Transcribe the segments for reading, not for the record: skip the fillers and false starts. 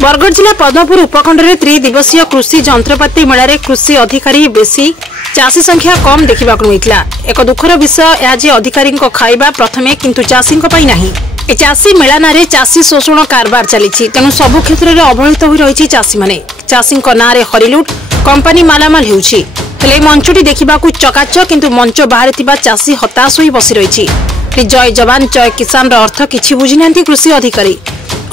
बरगढ़ जिला पद्मपुर उपखंड में 3 दिवसीय कृषि जंत्रपाति मेला रे कृषि अधिकारी बेसी चाषी संख्या कम देखा मिलता। एक दुखर विषय आज अधिकारी खाइबा प्रथमे किंतु चाषी नहीं। ए चाषी मेला ना चाषी शोषण कारबार चली तेणु सबु क्षेत्र में अवहेलित हो रही चाषी माने। चाषी ना हरिलुट कंपानी मालामाल होउछि। हेले मंचटी देखा चकाच किंतु मंच बाहर चाषी हताश हो बसी रही। जय जवान जय किसान अर्थ किछि बुझी नांती कृषि अधिकारी।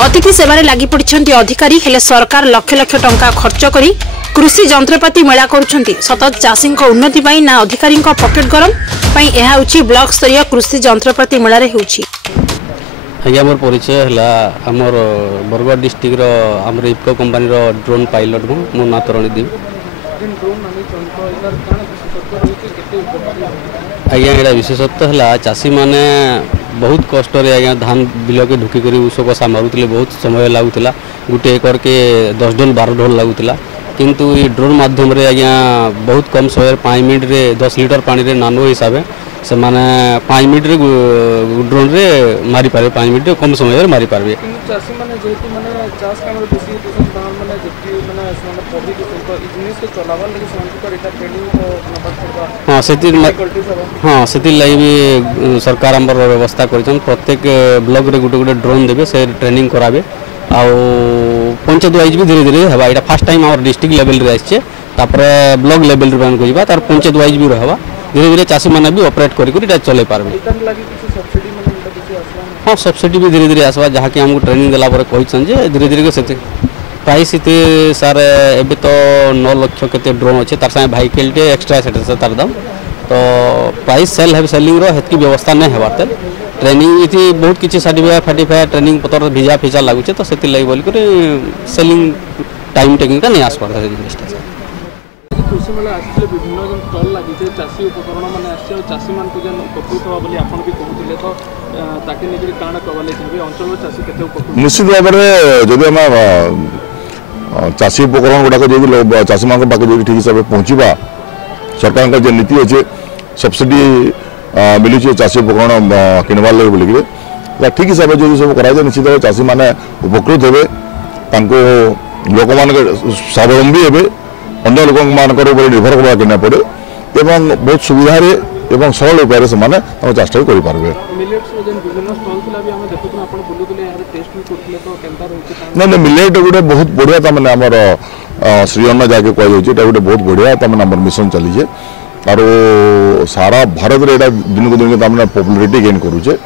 अतिथि सेवारे लागि पड़िछन्ती अधिकारी हेले सरकार लक्ष लक्ष टंका खर्च करी कृषि जंत्रपाति मेला करुछन्ती। सतत चाषी उन्नति पाई ना अधिकारी पकेट गरम पाई एहा होछि ब्लॉक स्तरीय कृषि जंत्रपाति मेला रे होछि। आज्ञा मोर परिचय है आमर बरगढ़ डिस्ट्रिक्ट आमर इफको कंपानी ड्रोन पायलट मो ना तरणीदेवी। आज्ञा यहाँ विशेषत्व है चाषी मैंने बहुत कष्ट आज्ञा धान बिल के ढुकी ऊष कषा मारूले बहुत समय लगुला। गोटे एकर के 10 ढोल 12 ढोल लगुला किंतु ये ड्रोन माध्यम रे आज्ञा बहुत कम समय 5 मिनट रे 10 लिटर पानी रे नानो हिसाब से माने 5 मिनट रे ड्रोन रे मारी पारे 5 मिनट रे कम समय रे मारी पारे। चाषी माने जेतु माने चाष काम रे बेसी माने जेतु माने समान पब्लिक को इजनेस के चलावा लगी समान को एटा ट्रेनिंग को नबात करबा। हाँ से लगी भी सरकार आमर व्यवस्था कर प्रत्येक ब्लॉक रे गोटे गोटे ड्रोन देवे से ट्रेनिंग करावे आउ पंचायत वाइज भी धीरे धीरे है। यहाँ फास्ट टाइम आम डिस्ट्रिक्ट लेवल रे आसचे ब्लॉक लेवल रे तार पंचायत वाइज भी रहा धीरे धीरे चाषी मैंने भी ऑपरेट कर चल पारे। हाँ सब्सिडी भी धीरे धीरे आसवा जहाँ कि आमको ट्रेनिंग देला कहते धीरे धीरे से प्राइस इतने सार एबे तो 9 लाख केते ड्रोन अच्छे तार साथ भाईकेल टे एक्सट्रा से तार दाम तो प्राइस सेल है सेलिंग हेतकी व्यवस्था नहीं है। ट्रेनिंग इति बहुत किसी सर्टिफायर फार्टिफायर ट्रेनिंग पतर भिजा फिजा लगुचे तो से लगी बोल सेलिंग टाइम टेकिंग नहीं आस पड़ता है। कृषि मेला आसले विभिन्न स्टल लगी चाषी उपकरण मैंने आसे चाषी मान को जन उपकृत हो बोली आपन भी कहउतिले तो ताके नेकरी काण कबाले चाहे अंचल में चाषी केते उपकृत निश्चित भाव में जदि हम चाषी उपकरण गुड़ाक जो चाषी मान पाखे जो ठीक हिसाब से पहुँचवा सरकार का जो नीति अच्छे सब्सिडी मिलूचे चाषी उपकरण किणवार लगे बोलिए ठीक हिसाब से जो सब कराए निश्चित भाव चाषी मैंने उपकृत हे लोक मान स्वावलम्बी हे अन्य लोक निर्भर करना पड़े एवं बहुत सुविधा एवं सरल उपाय से चाषा भी करेंगे। नहीं मिलेट गोटे बहुत बढ़िया तमें आमर श्री अन्न जैसे कहते गोटे बहुत बढ़िया तमें मिशन चलीजे और सारा भारत में दिन को दिन तमें पॉपुलैरिटी गेन करुचे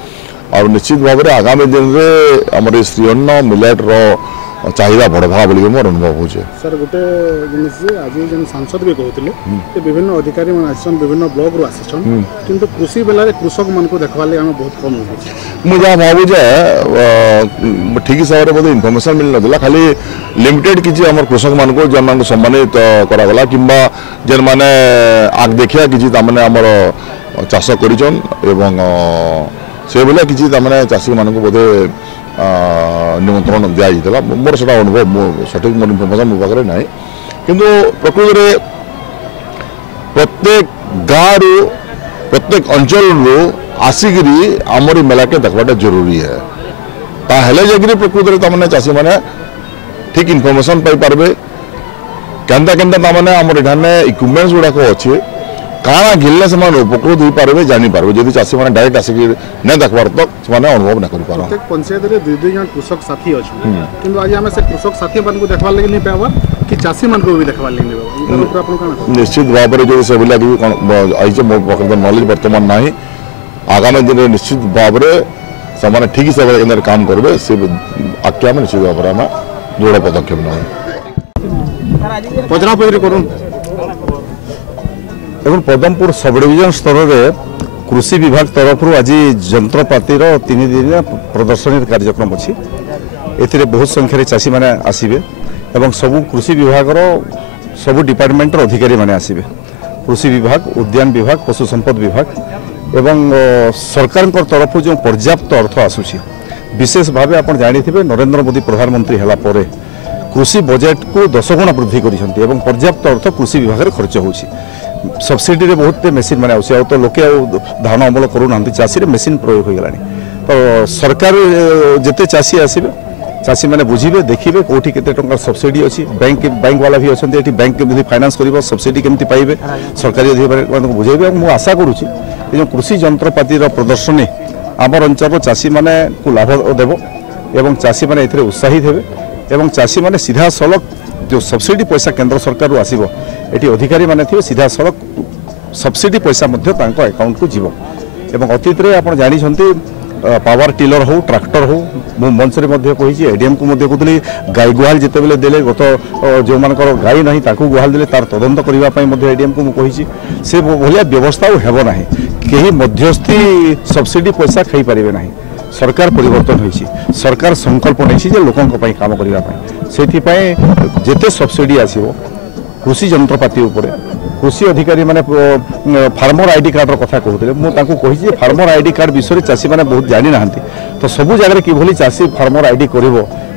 और निश्चित भाव में आगामी दिन में आम श्री अन्न मिलेट चाहिदा बढ़वा बोल मोर अनुभव हो सर गोटे जिनिस आज जन सांसद भी कहते विभिन्न अधिकारी मान विभिन्न ब्लॉक रू आसन किंतु कृषि बेला कृषक मान को देखवा आम बहुत कम मुझे भावु ठीक हिसाब से बोधे इनफर्मेशन मिल ना खाली लिमिटेड किसी आम कृषक मान को जन सम्मानित करागला कि जेन मैंने आग देखिया किसी आमर चाष कर किसी चाषी मान को बोधे निमंत्रण दि जाता मोर से अनुभव सठिक मोर इनफर्मेशन मो पाखे ना किंतु प्रकृति में प्रत्येक गाँव रु प्रत्येक अंचल रु आसिकी आमरी मेला के देखवाटा जरूरी है ताहले जाकि प्रकृति में तमें चाषी मैंने ठीक इनफर्मेशन पाई पारे केन्ता केन्ता तमें आम एठाने इक्विपमेंट्स गुड़ाक अच्छे काଣା घिलने से उपकृत हो पारे जानीपारे जब चाषी मैंने डायरेक्ट आसिक नहीं देखबार तो अनुभव नहीं कर प्रत्येक पंचायत में 2 जन कृषक साथी अच्छे किंतु आज आम से कृषक साथी मान को देखबार लगे नहीं पाइबा कि चाषी मान को भी देखबार लगे निश्चित भाव में जो से आई मो पाखे नॉलेज बर्तमान ना आगामी दिन में निश्चित भाव में ठीक हिसाब से काम करेंगे से आख्या में निश्चित भाव में दृढ़ पदक्षेप ना पचरा पचरी करूँ देखो पदमपुर सब डिविजन स्तर में कृषि विभाग तरफ आज जंत्रपातिर 3 दिन प्रदर्शनी कार्यक्रम अच्छी ए बहुत संख्यार चाषी मैंने आसवे एवं सबू कृषि विभाग सबू डिपार्टमेंट अधिकारी मैंने आसवे कृषि विभाग उद्यान विभाग पशु संपद विभाग एवं सरकार तरफ जो पर्याप्त अर्थ आसूसी विशेष भाव आप जानी नरेंद्र मोदी प्रधानमंत्री है कृषि बजेट को 10 गुणा वृद्धि कर पर्याप्त अर्थ कृषि विभाग में खर्च हो सब्सिडी रे बहुत मेसीन मैंने आउे तो लोके धान अमल करूना चाषी मेसीन प्रयोग हो गलानी तो सरकार जिते चाषी आसवे चाषी मैंने बुझे देखिए कौटी केते टंका सब्सिडी अच्छी बैंक वाला भी अच्छा ये बैंक केमती फाइनान्स कर सब्सिडी केमती पाइबे सरकारी अधिकारी बुझेबे। मुझे आशा करुँची जो कृषि जंत्रपाति प्रदर्शनी आमर अंचल चाषी मैंने को लाभ देव एवं चाषी मैंने ए उत्साहित हेबे एवं चाषी मैंने सीधा सड़क जो सब्सिडी पैसा केंद्र सरकार आसो ये अधिकारी मैंने थे सीधा सड़क सब्सिडी पैसा अकाउंट को जीव एवं अतीत में आप जानी पावर टिलर हो ट्रैक्टर हो मु मंच में कही एडीएम को कहती गाई गुहाल जिते बेले देले गत जो मानकर गाई नहीं ताकू गुहाल देले तार तदंत करने एडीएम को कही से भाया व्यवस्था हेब ना कहीं मध्यस्थी सब्सिडी पैसा खाई पारे ना। सरकार परिवर्तन होइछि सरकार संकल्प नहीं लोकों काम करने से जिते सब्सिडी आसो कृषि जंत्रपाति उपरे कृषि अधिकारी माने फार्मर आईडी कार्ड कथा कहते मुझे फार्मर आईडी कार्ड विषय चाषी मैंने बहुत जानी ना तो सबू जगह कि चाषी फार्मर आईडी कर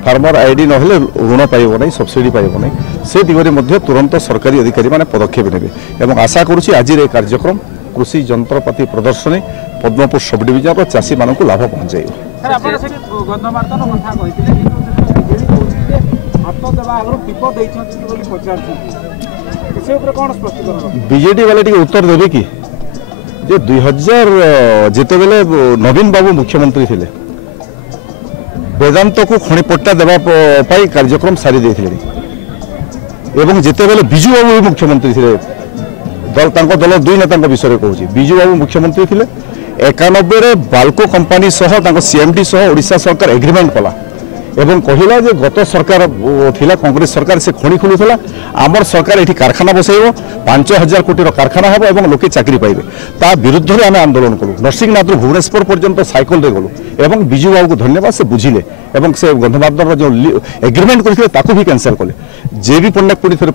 फार्मर आईडी ना ऋण पाइब ना सब्सिडी पाइब ना से दिगरे तुरंत सरकारी अधिकारी मैंने पदक्षेप नेबे आशा करुँची आज कार्यक्रम कृषि जंत्रपाति प्रदर्शनी पद्मपुर सब डिविजन चाषी मान को लाभ पहुँचाई। बीजेडी वाले टी उत्तर देवे कि 2000 जिते बेले नवीन बाबू मुख्यमंत्री थे वेदांत को खणिपट्टा देवा कार्यक्रम सारी एवं जिते बेले बिजू बाबू मुख्यमंत्री थे दल दुई नेता विषय कहूँ बिजू बाबू मुख्यमंत्री थे 91 बाल्को कंपानी सह सीएमडी सह ओडिशा सरकार एग्रीमेंट कला एवं कहला जे गत सरकार थिला कांग्रेस सरकार से खणी खुलुला आमर सरकार एठी कारखाना बसैबो 5000 कोटी कारखाना हेबो एवं लोके चाकरी पाइबे ता विरुद्ध रे आमे आंदोलन कलु नरसिंहनाथ भुवनेश्वर पर्यंत साइकिल रे गलु एवं बिजू बाबू को धन्यवाद से बुझिले एवं से गंधमार्दन जो एग्रीमेंट करथिले ताकू भी कैंसिल कले जेबी पण्डा पुणी थे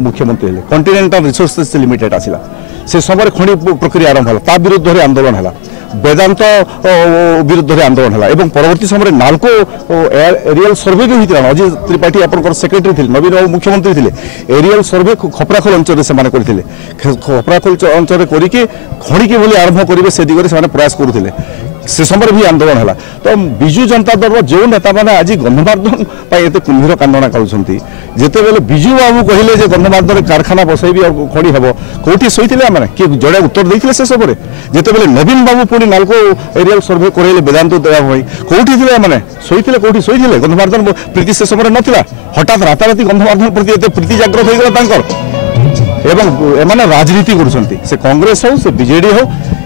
मुख्यमंत्री हेले कॉन्टिनेंटल रिसोर्सेस लिमिटेड आसिला से समय खणी प्रक्रिया आरंभ होला ता विरुद्ध रे आंदोलन हला वेदांत विरुद्ध रे आंदोलन हला एवं परवर्ती समय नालको एरियल सर्वे भी होता अजित त्रिपाठी आप सेक्रेटरी थे नवीन बाबू मुख्यमंत्री थे एरियल सर्वे खपराखोल अंचल से करते खपराखोल अंचल करके खणी के भली आरंभ करेंगे से दिगरे से प्रयास करुले से समय भी आंदोलन है तो विजु जनता दल जो नेता मैंने आज गंधमार्दन एत कुंभीर कांदना काढ़ुंट जिते बेले बिजू बाबू कहले जे गंधमार्दन कारखाना बसैबी और खड़ी हम कौटी शोते मैंने किए जड़े उत्तर देते से सब जिते बेले नवीन बाबू पुणी नालको एरियल सर्वे करले वेदांत देवाई कौटी थे मैंने शोते कौटी शोते गंधमार्दन प्रीति से समय नाला हठात राताराति गंधमार्दन प्रति एत प्रीति जाग्रत होगा एवं एमाने राजनीति कर कांग्रेस हो से बीजेडी हो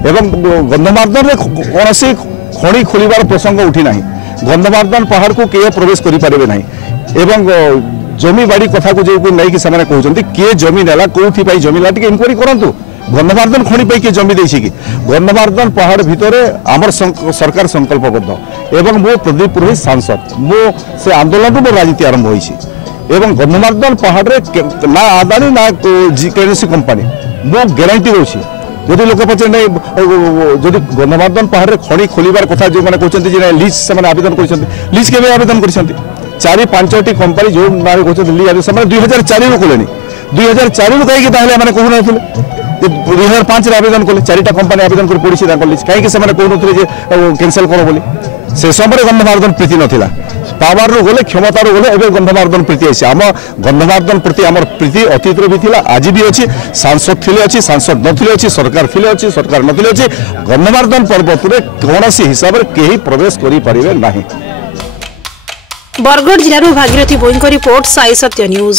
एवं गंधमार्दन में कौन सी खणी खोलिबार प्रसंग उठी ना गंधमार्दन पहाड़ को किए प्रवेश करें ना एवं जमी बाड़ी कथा को जो नहीं कि कहते किए जमी नेला कौटी जमी ला इंक्वारी करूँ गंधमार्दन खणी पे किए जमी देछि कि गंधमार्दन पहाड़ भितर आमर सरकार संकल्पबद्ध एवं मो प्रदीप पुरोहित सांसद मो से आंदोलन मो राजनीति आरंभ होइछि एवं गंधमार्दन पहाड़ ना आदानी ना कौन कंपानी मो ग्यारंटी रोची जदि लोक पचे नहीं जदि गंधमार्दन पहाड़ में खणी खोलिबार कथा जो मैंने कहते लीज से आवेदन कर लीज के आवेदन कर 4-5टी कंपानी जो ना कहते लीज से 2004 रू कले 2004 रू कहीं कहना कहून 2005 आवेदन कले 4टा कंपानी आवेदन कर पड़ी लीज कहीं कहून कैंसल कर बोली से समय गंधमार्दन प्रीति नाला पावर रू गले क्षमतार गले एवं गंधमार्दन प्रीति आई आम गंधमार्दन प्रति आम प्रीति अतीत भी थी आज भी अच्छी सांसद थे अच्छी सांसद नथिले अच्छी सरकार थे अच्छी सरकार नथिले अच्छी गंधमार्दन पर्वत में कौन हिसाब से कहीं प्रवेश करें ना। बरगढ़ जिलूर भागीरथी बोईं रिपोर्ट साई सत्य न्यूज।